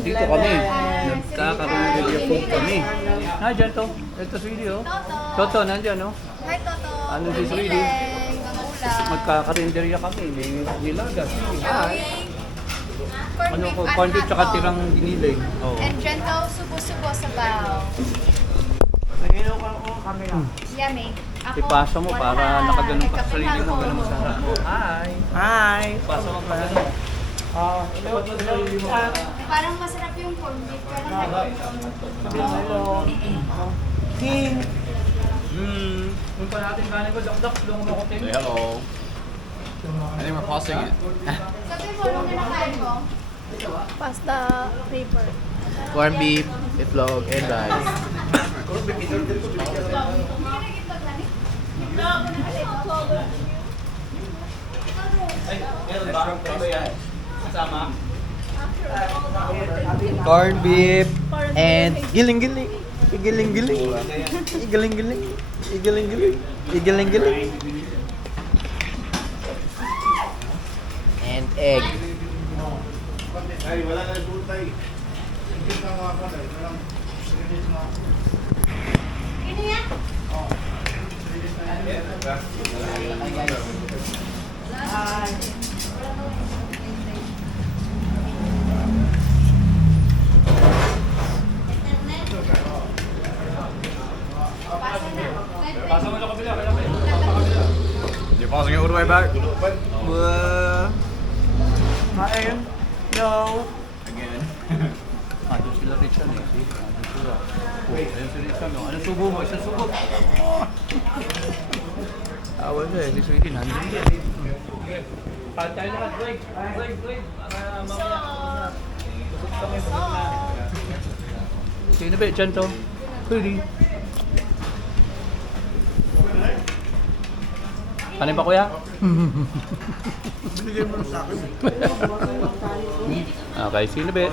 Dito kami. Nagkakaroon food kami. Ah, dyan to. Ito Sweetie, oh. Toto, nandyan, oh. Hi, Toto. Ano si Sweetie? Ang ulam. Magkakarinderya kami. May nilaga. Hi. Ano ko, beef corned beef at tsaka hotdog. tirang giniling. Oo. And gentle subo-subo sa bao. Yummy. Ako, Ipasa mo para wala. nakaganon ka sa May sarili mo. kapit Ganun ako. masarap mo. Hi. Hi! Ipasa mo pa ganun. Parang masarap yung corned beef. Pero King! Kung pa natin kanin ko, dakdak, long mo ko Say hello. I think we're pausing it. sabi mo, nung kinakain ko, pasta paper. Corned beef, itlog, and rice. Corned beef and giling-giling. Giling-giling. Giling-giling. Giling-giling. Giling-giling. And egg. Pasa mo sa kabila. You're pausing it all the way back? Kain! No! Again. Doon sila Richard eh. See? Doon sila. Oh, ayun si Richard. Oh. Ano subo mo? Isang subo. Tawa siya eh. Si Sweetie nandun yan. Paano tayo lahat? Break! Break! Break! Para mamaya. Kusot kami sa gitna. Sino ba? Diyan to? Sweetie. Kanin pa kuya? Binigay mo na sa akin. Okay, sino ba?